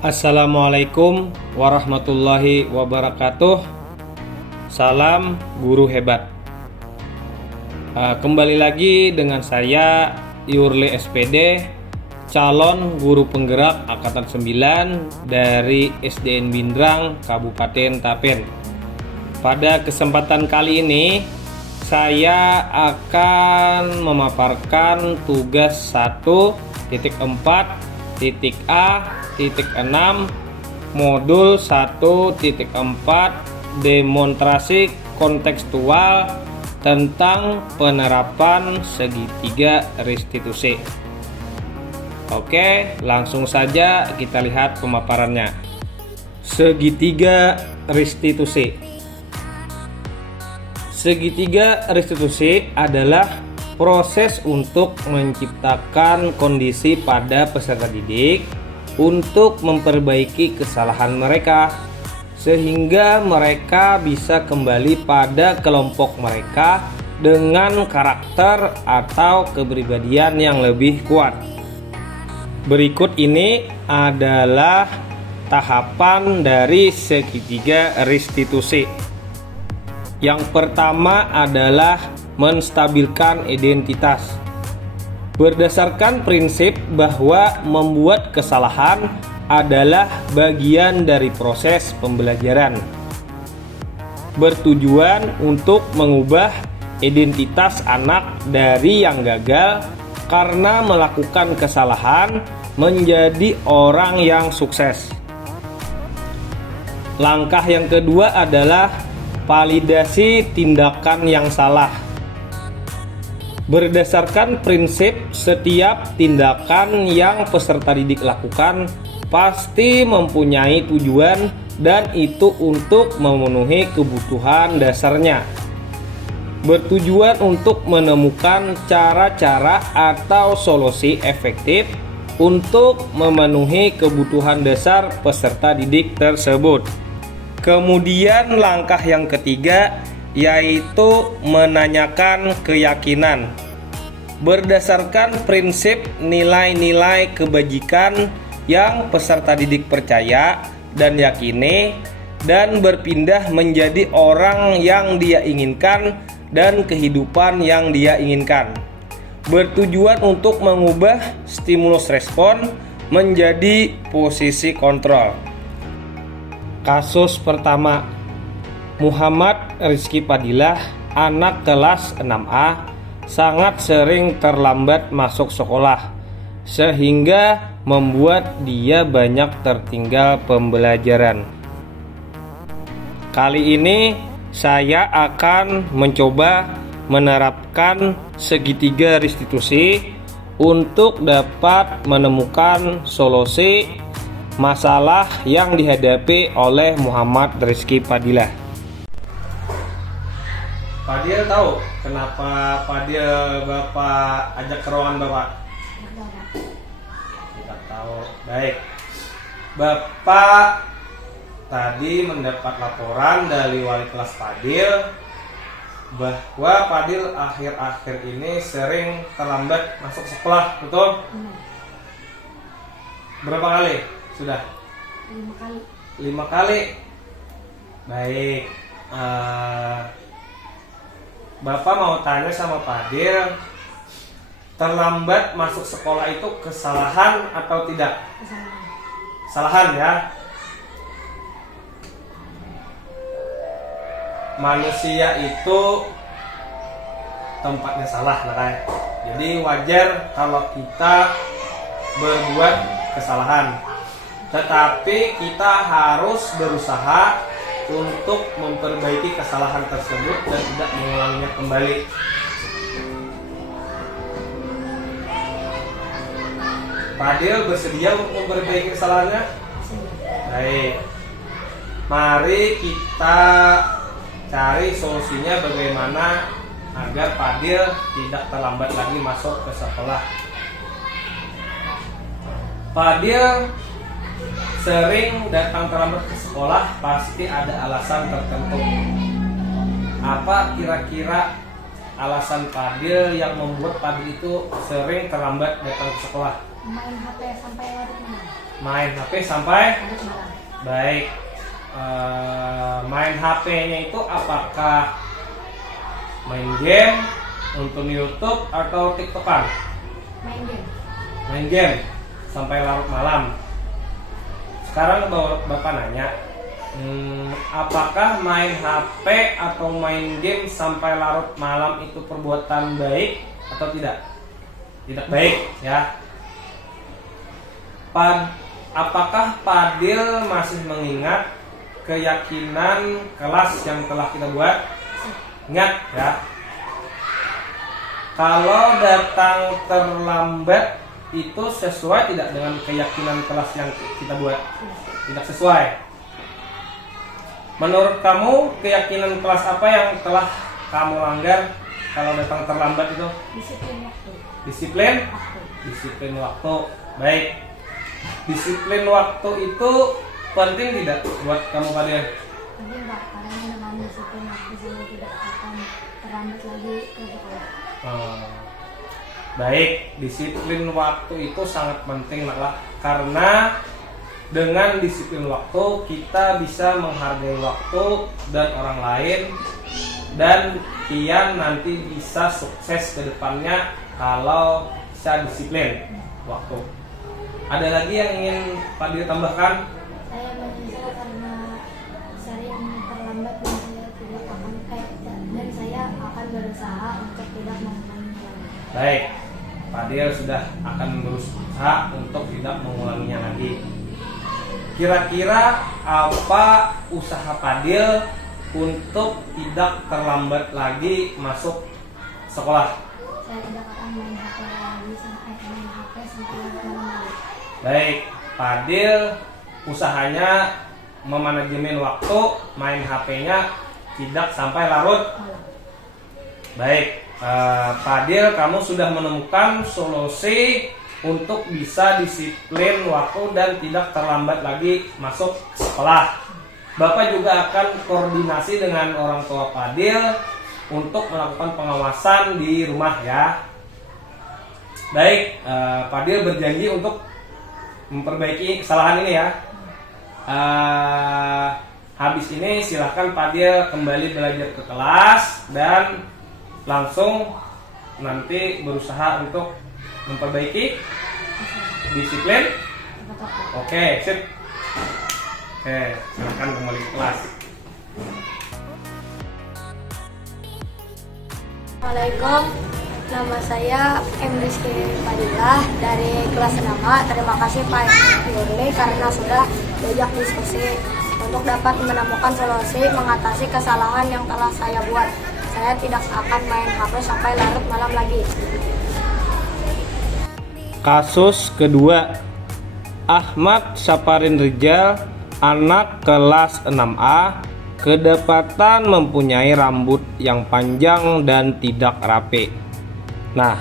Assalamualaikum warahmatullahi wabarakatuh. Salam guru hebat. Kembali lagi dengan saya Yurli SPD, calon guru penggerak Angkatan 9 dari SDN Bindrang, Kabupaten Tapen. Pada kesempatan kali ini saya akan memaparkan tugas 1.4.A.6 modul 1.4 demonstrasi kontekstual tentang penerapan segitiga restitusi. Oke, langsung saja kita lihat pemaparannya. Segitiga restitusi. Segitiga restitusi adalah proses untuk menciptakan kondisi pada peserta didik untuk memperbaiki kesalahan mereka sehingga mereka bisa kembali pada kelompok mereka dengan karakter atau kepribadian yang lebih kuat. Berikut ini adalah tahapan dari segitiga restitusi. Yang pertama adalah menstabilkan identitas. Berdasarkan prinsip bahwa membuat kesalahan adalah bagian dari proses pembelajaran, bertujuan untuk mengubah identitas anak dari yang gagal karena melakukan kesalahan menjadi orang yang sukses. Langkah yang kedua adalah validasi tindakan yang salah. Berdasarkan prinsip setiap tindakan yang peserta didik lakukan pasti mempunyai tujuan dan itu untuk memenuhi kebutuhan dasarnya. Bertujuan untuk menemukan cara-cara atau solusi efektif untuk memenuhi kebutuhan dasar peserta didik tersebut. Kemudian langkah yang ketiga yaitu menanyakan keyakinan. Berdasarkan prinsip nilai-nilai kebajikan yang peserta didik percaya dan yakini dan berpindah menjadi orang yang dia inginkan dan kehidupan yang dia inginkan. Bertujuan untuk mengubah stimulus respon menjadi posisi kontrol. Kasus pertama, Muhammad Rizky Padilah, anak kelas 6A, sangat sering terlambat masuk sekolah, sehingga membuat dia banyak tertinggal pembelajaran. Kali ini saya akan mencoba menerapkan segitiga restitusi untuk dapat menemukan solusi masalah yang dihadapi oleh Muhammad Rizky Padilah. Fadil tahu kenapa Fadil Bapak ajak ke ruangan Bapak? Tidak tahu. Baik. Bapak tadi mendapat laporan dari wali kelas Fadil bahwa Fadil akhir-akhir ini sering terlambat masuk sekolah, betul? Berapa kali sudah? 5 kali. 5 kali. Baik. Bapak mau tanya sama Fadil, terlambat masuk sekolah itu kesalahan atau tidak? Kesalahan ya. Manusia itu tempatnya salah lah kan. Jadi wajar kalau kita berbuat kesalahan. Tetapi kita harus berusaha untuk memperbaiki kesalahan tersebut dan tidak mengulanginya kembali. Fadil bersedia untuk memperbaiki kesalahannya? Baik. Mari kita cari solusinya bagaimana agar Fadil tidak terlambat lagi masuk ke sekolah. Fadil sering datang terlambat ke sekolah, pasti ada alasan tertentu. Apa kira-kira alasan Fadil yang membuat Fadil itu sering terlambat datang ke sekolah? Main HP sampai larut malam. main HP sampai larut malam. baik. Main HP-nya itu apakah main game, nonton YouTube atau TikTokan? Main game. Main game sampai larut malam. Sekarang Bapak nanya, apakah main HP atau main game sampai larut malam itu perbuatan baik atau tidak? Tidak baik ya. Apakah Fadil masih mengingat keyakinan kelas yang telah kita buat? Ingat ya. Kalau datang terlambat itu sesuai tidak dengan keyakinan kelas yang kita buat? Tidak sesuai. Menurut kamu keyakinan kelas apa yang telah kamu langgar kalau datang terlambat itu? Disiplin waktu. Disiplin? Waktu. Disiplin waktu. Baik. Disiplin waktu itu penting tidak buat kamu Fadil? Penting Pak, karena dengan disiplin waktu saya tidak akan terlambat lagi ke sekolah. Baik, disiplin waktu itu sangat penting lah, karena dengan disiplin waktu kita bisa menghargai waktu dan orang lain, dan Kian nanti bisa sukses ke depannya kalau bisa disiplin waktu. Ada lagi yang ingin Fadil tambahkan? Saya menyesal karena sering terlambat dan saya akan berusaha untuk tidak mengulanginya. Baik, Fadil sudah akan berusaha untuk tidak mengulanginya lagi. Kira-kira apa usaha Fadil untuk tidak terlambat lagi masuk sekolah? Saya tidak akan main HP lagi sampai malam lagi. Baik, Fadil usahanya memanajemen waktu, main HP-nya tidak sampai larut. Baik, Fadil, kamu sudah menemukan solusi untuk bisa disiplin waktu dan tidak terlambat lagi masuk sekolah. Bapak juga akan koordinasi dengan orang tua Fadil untuk melakukan pengawasan di rumah ya. Baik, Fadil berjanji untuk memperbaiki kesalahan ini ya. Habis ini silahkan Fadil kembali belajar ke kelas dan langsung nanti berusaha untuk memperbaiki disiplin. Oke, sip. Oke, silahkan kembali ke kelas. Assalamualaikum, nama saya M. Rizky Fadilah dari kelas 6. Terima kasih Pak Yurli karena sudah diajak diskusi untuk dapat menemukan solusi mengatasi kesalahan yang telah saya buat. Saya tidak akan main HP sampai larut malam lagi. Kasus kedua, Ahmad Saparin Rijal, anak kelas 6A, kedapatan mempunyai rambut yang panjang dan tidak rapi. Nah,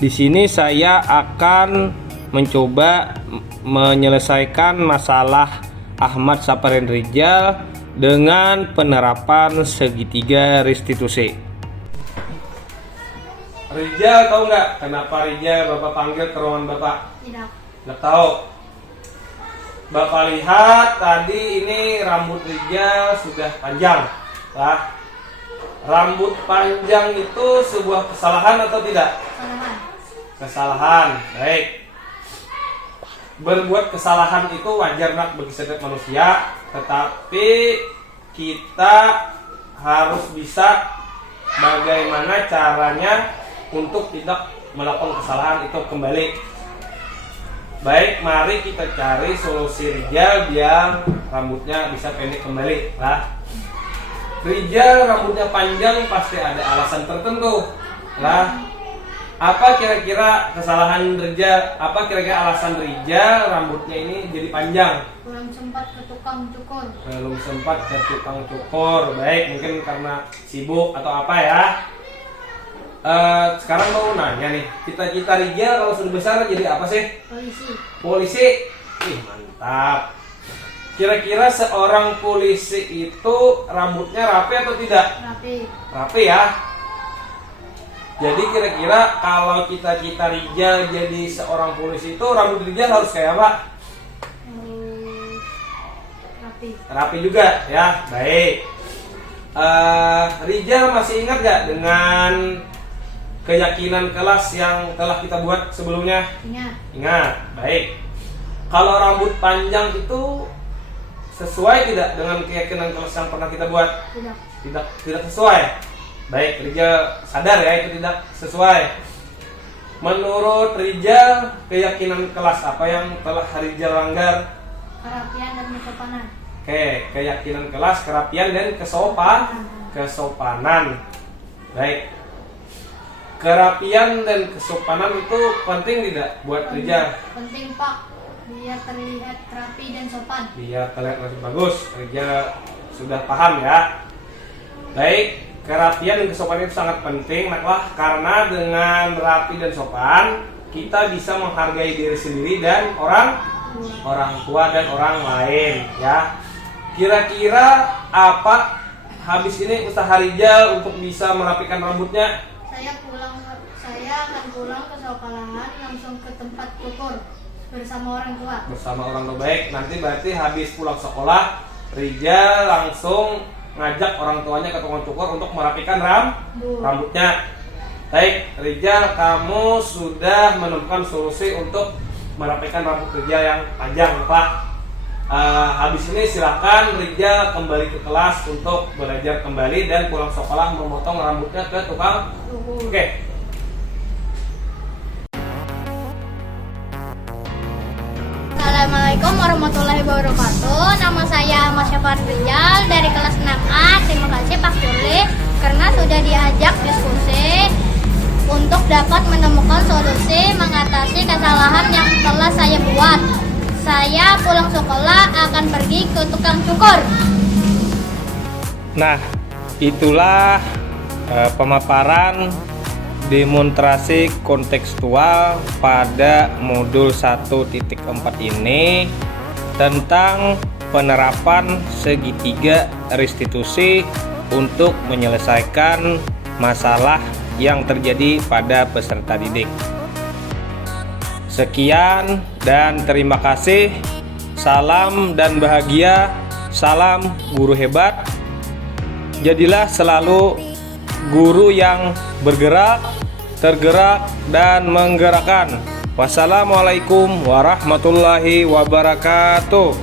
di sini saya akan mencoba menyelesaikan masalah Ahmad Saparin Rijal dengan penerapan segitiga restitusi. Rijal tahu nggak kenapa Rijal Bapak panggil ke ruangan Bapak? Tidak. Nggak tahu. Bapak lihat tadi ini rambut Rijal sudah panjang. Nah, rambut panjang itu sebuah kesalahan atau tidak? Kesalahan. Kesalahan. Baik. Berbuat kesalahan itu wajar nak bagi setiap manusia, tetapi kita harus bisa bagaimana caranya untuk tidak melakukan kesalahan itu kembali. Baik, mari kita cari solusi Rijal yang rambutnya bisa pendek kembali. Nah, Rijal rambutnya panjang pasti ada alasan tertentu. Nah, apa kira-kira kesalahan Rijal? Apa kira-kira alasan Rijal rambutnya ini jadi panjang? Belum sempat ke tukang cukur. Belum sempat ke tukang cukur. Baik, mungkin karena sibuk atau apa ya. Sekarang mau nanya nih, cita-cita Rijal kalau sudah besar jadi apa sih? Polisi. Polisi. Ih, mantap. Kira-kira seorang polisi itu rambutnya rapi atau tidak? Rapi. Rapi ya. Jadi kira-kira kalau cita-cita Rijal jadi seorang polisi itu rambut Rijal harus kayak apa? Rapi. Rapi juga ya, baik. Rijal masih ingat gak dengan keyakinan kelas yang telah kita buat sebelumnya? Ingat. Ingat, baik. Kalau rambut panjang itu sesuai tidak dengan keyakinan kelas yang pernah kita buat? Tidak. Tidak sesuai. Baik, Rijal sadar ya itu tidak sesuai. Menurut Rijal, keyakinan kelas apa yang telah Rijal langgar? Kerapian dan kesopanan. Oke, keyakinan kelas, kerapian dan kesopanan. Baik. Kerapian dan kesopanan itu penting tidak buat Rijal? Penting, Pak. Biar terlihat rapi dan sopan. Biar terlihat lebih bagus. Rijal sudah paham ya. Baik, kerapian dan kesopanan itu sangat penting, naklah, karena dengan rapi dan sopan kita bisa menghargai diri sendiri dan orang tua dan orang lain ya. Kira-kira apa habis ini usaha Rijal untuk bisa merapikan rambutnya? Saya akan pulang ke sekolahan langsung ke tempat cukur bersama orang tua. Bersama orang tua, baik. Nanti berarti habis pulang sekolah Rijal langsung ngajak orang tuanya ke tukang cukur untuk merapikan rambutnya. Baik, Rijal, kamu sudah menemukan solusi untuk merapikan rambut Rijal yang panjang, Pak. Habis ini silahkan Rijal kembali ke kelas untuk belajar kembali dan pulang sekolah memotong rambutnya ke tukang cukur. Oke. Assalamualaikum warahmatullahi wabarakatuh. Nama saya Ahmad Syafar Rijal dari kelas 6A. Terima kasih Pak Firly karena sudah diajak diskusi untuk dapat menemukan solusi mengatasi kesalahan yang telah saya buat. Saya pulang sekolah akan pergi ke tukang cukur. Nah, itulah pemaparan demonstrasi kontekstual pada modul 1.4 ini tentang penerapan segitiga restitusi untuk menyelesaikan masalah yang terjadi pada peserta didik. Sekian dan terima kasih. Salam dan bahagia. Salam guru hebat. Jadilah selalu guru yang bergerak, tergerak, dan menggerakkan. Wassalamualaikum warahmatullahi wabarakatuh.